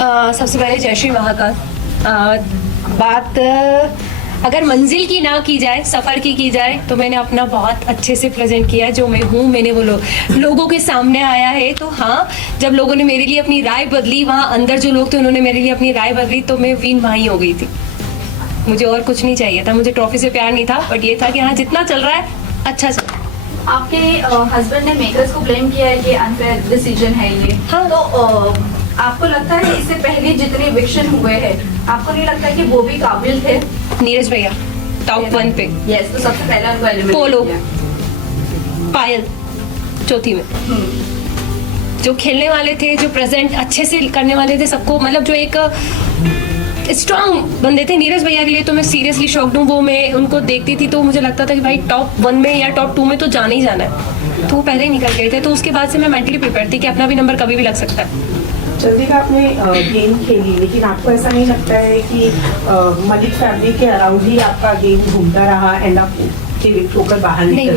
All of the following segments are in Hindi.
सबसे पहले जय श्री महाकाल। बात अगर मंजिल की ना की जाए, सफ़र की जाए, तो मैंने अपना बहुत अच्छे से प्रेजेंट किया है। जो मैं हूँ मैंने वो लोगों के सामने आया है। तो हाँ, जब लोगों ने मेरे लिए अपनी राय बदली, वहाँ अंदर जो लोग थे उन्होंने मेरे लिए अपनी राय बदली, तो मैं विन वहीं हो गई थी। मुझे और कुछ नहीं चाहिए था, मुझे ट्रॉफी से प्यार नहीं था, बट ये था कि हाँ जितना चल रहा है अच्छा चल रहा है। आपके हस्बैंड ने मेकर्स को ब्लेम किया है कि अनफेयर डिसीजन है ये। हाँ। तो आपको लगता है इससे पहले जितने इविक्शन हुए हैं, आपको नहीं लगता कि वो भी काबिल थे? नीरज भैया टॉप 1 पे। यस, तो सबसे पहले उनको एलिमिनेट पोलो, किया। पायल चौथी में। जो खेलने वाले थे, जो प्रेजेंट अच्छे से करने वाले थे सबको, मतलब जो एक स्ट्रॉन्ग बंदे थे नीरज भैया के लिए, तो मैं सीरियसली शॉक्ड हूँ। वो मैं उनको देखती थी तो मुझे लगता था कि भाई टॉप 1 में या टॉप 2 में तो जाना ही जाना है। तो वो पहले ही निकल गए थे, तो उसके बाद से मैं मेंटली प्रिपेयर थी कि अपना भी नंबर कभी भी लग सकता है। चंद्रिका, आपने गेम खेली, लेकिन आपको ऐसा नहीं लगता है कि मलिक फैमिली के अराउंड ही आपका गेम घूमता रहा एंड आप होकर बाहर नहीं,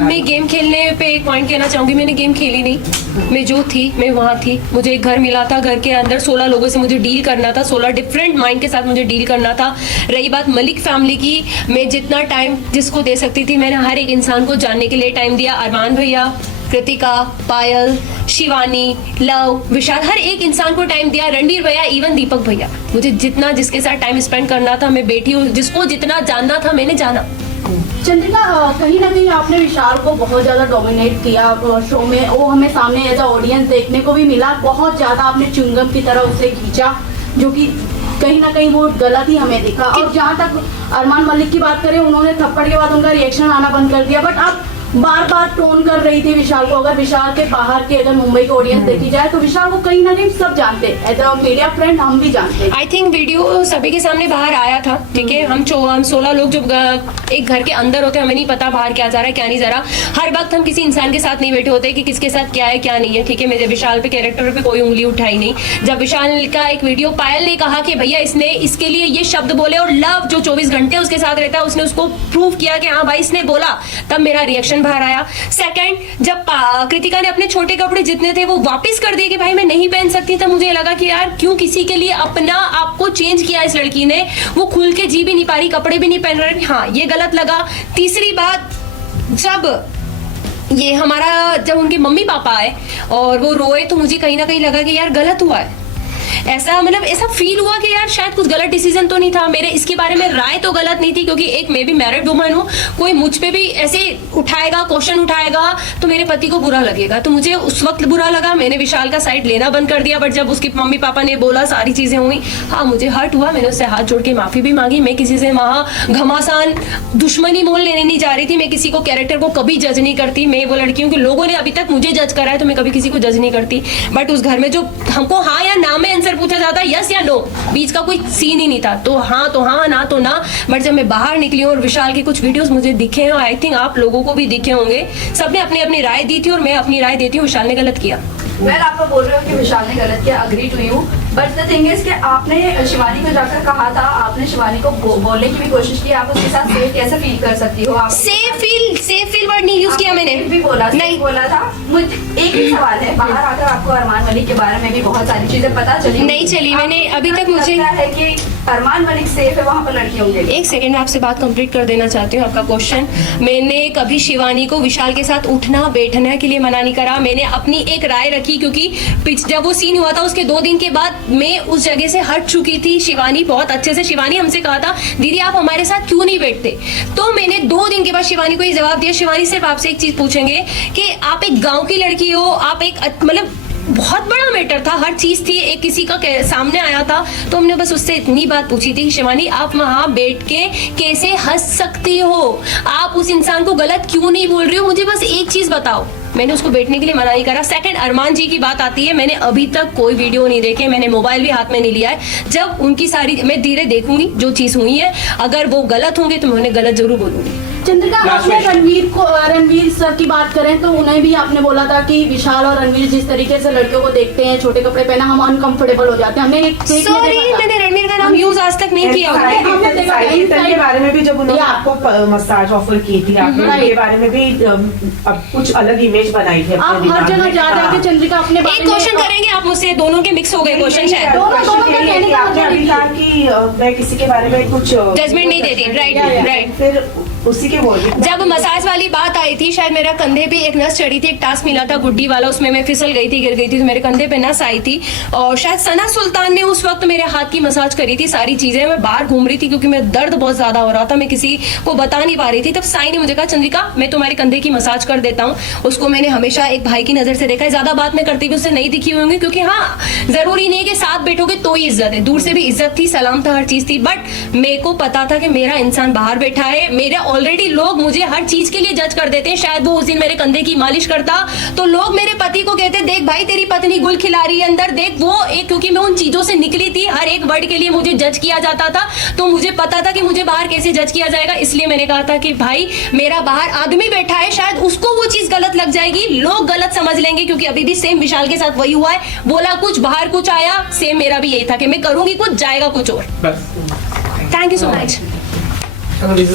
मैं गेम खेलने पे एक पॉइंट कहना चाहूँगी, मैंने गेम खेली नहीं। मैं जो थी मैं वहाँ थी। मुझे एक घर मिला था, घर के अंदर 16 लोगों से मुझे डील करना था, 16 डिफरेंट माइंड के साथ मुझे डील करना था। रही बात मलिक फैमिली की, मैं जितना टाइम जिसको दे सकती थी मैंने हर एक इंसान को जानने के लिए टाइम दिया। अरमान भैया, कृतिका, पायल, शिवानी, लव, विशाल, हर एक इंसान को टाइम दिया। रणवीर भैया, इवन दीपक भैया, मुझे जितना जिसके साथ टाइम स्पेंड करना था, मैं बैठी हूँ, जिसको जितना जानना था मैंने जाना। चंद्रिका, कहीं ना कहीं आपने विशाल को बहुत ज्यादा डोमिनेट किया शो में। वो हमें सामने एज अ ऑडियंस देखने को भी मिला। बहुत ज्यादा आपने च्युइंगम की तरह उसे खींचा, जो कि कहीं ना कहीं वो गलत ही हमें दिखा। और जहाँ तक अरमान मलिक की बात करें, उन्होंने थप्पड़ के बाद उनका रिएक्शन आना बंद कर दिया, बट आप बार बार टोन कर रही थी विशाल को। अगर विशाल के बाहर के, अगर मुंबई की ऑडियंस देखी जाए, तो विशाल को कहीं ना कहीं सब जानते हैं, एज अ मीडिया फ्रेंड हम भी जानते हैं। आई थिंक वीडियो सभी के सामने बाहर आया था, ठीक है। हम 16 लोग जो एक घर के अंदर होते हैं, हमें नहीं पता बाहर क्या जा रहा है क्या नहीं जा रहा। हर वक्त हम किसी इंसान के साथ नहीं बैठे होते कि किसके साथ क्या है क्या नहीं है, ठीक है। मेरे विशाल पे कैरेक्टर पे कोई उंगली उठाई नहीं। जब विशाल का एक वीडियो पायल ने कहा कि भैया इसने इसके लिए ये शब्द बोले, और लव जो 24 घंटे उसके साथ रहता है, उसने उसको प्रूव किया कि हाँ भाई इसने बोला, तब मेरा रिएक्शन बाहर आया। सेकंड, जब कृतिका ने अपने छोटे कपड़े जितने थे वो वापस कर दिए कि भाई मैं नहीं पहन सकती, तब मुझे लगा कि यार क्यों किसी के लिए अपना आपको चेंज किया इस लड़की ने। वो खुल के जी भी नहीं पा रही, कपड़े भी नहीं पहन रही। हाँ, ये गलत लगा। तीसरी बात, जब ये हमारा जब उनके मम्मी पापा आए और वो रोए, तो मुझे कहीं ना कहीं लगा कि यार गलत हुआ है। ऐसा मतलब ऐसा फील हुआ कि यार शायद कुछ गलत डिसीजन तो नहीं था मेरे। इसके बारे में राय तो गलत नहीं थी, क्योंकि एक मैं भी मैरिड वुमन हूँ। कोई मुझ पे भी ऐसे उठाएगा, क्वेश्चन उठाएगा, तो मेरे पति को बुरा लगेगा। तो मुझे उस वक्त बुरा लगा, मैंने विशाल का साइड लेना बंद कर दिया। बट जब उसके मम्मी पापा ने बोला, सारी चीजें हुई, हाँ मुझे हर्ट हुआ। मैंने उससे हाथ जोड़ के माफी भी मांगी। मैं किसी से वहाँ घमासान दुश्मनी मोल लेने नहीं जा रही थी। मैं किसी को कैरेक्टर को कभी जज नहीं करती। मैं वो लड़की हूँ कि लोगों ने अभी तक मुझे जज करा है, तो मैं कभी किसी को जज नहीं करती। बट उस घर में जो हमको हाँ या ना में आंसर पूछा जाता, यस या नो, बीच का कोई सीन ही नहीं था। तो हाँ, ना तो ना। बट जब मैं बाहर निकली हूँ और विशाल के कुछ वीडियोस मुझे दिखे हैं, और आई थिंक आप लोगों को भी दिखे होंगे, सबने अपनी अपनी राय दी थी और मैं अपनी राय देती हूँ, विशाल ने गलत किया। वेल, आप बोल रहे हो कि विशाल ने गलत किया, agree to you. But the thing is कि आपने शिवानी को जाकर कहा था, आपने शिवानी को बोलने की भी कोशिश की, आप उसके साथ सेफ कैसे फील कर सकती हो? आप सेफ फील वर्ड नहीं यूज किया मैंने। भी बोला नहीं बोला था। मुझे एक ही सवाल है, बाहर आकर आपको अरमान मलिक के बारे में भी बहुत सारी चीजें पता चली नहीं चली। मैंने अभी तक मुझे है कि अरमान मलिक सेफ है वहाँ पर लड़कियों के लिए। एक सेकंड, आपसे बात कंप्लीट कर देना चाहती हूँ। आपका क्वेश्चन, मैंने कभी शिवानी को विशाल के साथ उठना बैठने के लिए मना नहीं करा। मैंने अपनी एक राय रखी, क्योंकि जब वो सीन हुआ था उसके 2 दिन के बाद मैं उस जगह से हट चुकी थी। शिवानी बहुत अच्छे से, शिवानी हमसे कहा था दीदी आप हमारे साथ क्यों नहीं बैठते, तो मैंने 2 दिन के बाद शिवानी को ये जवाब दिया। शिवानी सिर्फ आपसे एक चीज पूछेंगे कि आप एक गांव की लड़की हो, आप एक मतलब बहुत बड़ा मैटर था, हर चीज थी, एक किसी का सामने आया था, तो हमने बस उससे इतनी बात पूछी थी, शिवानी आप वहां बैठ के कैसे हंस सकती हो, आप उस इंसान को गलत क्यों नहीं बोल रही हो, मुझे बस एक चीज बताओ। मैंने उसको बैठने के लिए मना नहीं करा। सेकंड, अरमान जी की बात आती है, मैंने अभी तक कोई वीडियो नहीं देखे, मैंने मोबाइल भी हाथ में नहीं लिया है। जब उनकी सारी मैं धीरे देखूंगी जो चीज हुई है, अगर वो गलत होंगे तो मैं उन्हें गलत जरूर बोलूंगी। चंद्रिका, Last आपने question. रणवीर सर की बात करें तो उन्हें भी आपने बोला था कि विशाल और रणवीर जिस तरीके से लड़कियों को देखते हैं, छोटे कपड़े पहना, हम अनकंफर्टेबल हो जाते हैं। हमने एक clip में सॉरी, देखा था। मैंने रणवीर का नाम यूज आज तक नहीं किया हुआ है। हमने देखा साई inside- कीर्तन के बारे में भी जब उन्होंने या। आपको मसाज ऑफर की थी, आपने Right. उनके बारे में भी अब कुछ अलग इमेज बनाई थी अपने आप हर दिमाग जगह में। जा हाँ। जाके चंद्रिका अपने बारे एक में क्वेश्चन करेंगे आप मुझसे, दोनों के मिक्स हो गए क्वेश्चन शायद। दोनों का कहने का आपने अभी मतलब कहा कि मैं किसी के बारे में कुछ Judgment नहीं देती, right, right. फिर उसी के बोल रही थी। जब मसाज वाली बात आई थी, शायद मेरा कंधे पे एक नस चढ़ी थी, एक टास्क मिला था गुड्डी वाला, उसमें मैं फिसल गई थी, गिर गई थी, तो मेरे कंधे पे नस आई थी। और शायद सना सुल्तान ने उस वक्त मेरे हाथ की मसाज करी थी। सारी चीजें मैं बाहर घूम रही थी क्योंकि मेरा दर्द बहुत ज्यादा हो रहा था, मैं किसी को बता नहीं पा रही थी। तब साई ने मुझे कहा, चंद्रिका मैं तुम्हारे कंधे की मसाज कर देता हूँ। उसको मैंने हमेशा एक भाई की नजर से देखा है, ज्यादा बात मैं करती भी उससे नहीं दिखी होंगी, क्योंकि हाँ, जरूरी नहीं है कि साथ बैठोगे तो ही इज्जत है, दूर से भी इज्जत थी, सलाम था, हर चीज थी। बट मेरे को पता था कि मेरा इंसान बाहर बैठा है, मेरे ऑलरेडी लोग मुझे हर चीज के लिए जज कर देते हैं। शायद वो उस दिन मेरे कंधे की मालिश करता तो लोग मेरे पति को कहते, देख भाई तेरी पत्नी गुल खिला रही है अंदर, देख वो एक, क्योंकि मैं उन चीजों से निकली थी, हर एक वर्ड के लिए मुझे जज किया जाता था, तो मुझे पता था कि मुझे बाहर कैसे जज किया जाएगा। इसलिए मैंने कहा था कि भाई मेरा बाहर आदमी बैठा है, शायद उसको वो चीज गलत लग जाएगी, लोग गलत समझ लेंगे, क्योंकि अभी भी सेम विशाल के साथ वही हुआ है, बोला कुछ बाहर कुछ आया, सेम मेरा भी यही था कि मैं करूंगी कुछ, जाएगा कुछ और। बस थैंक यू सो मच। चलो दीदी,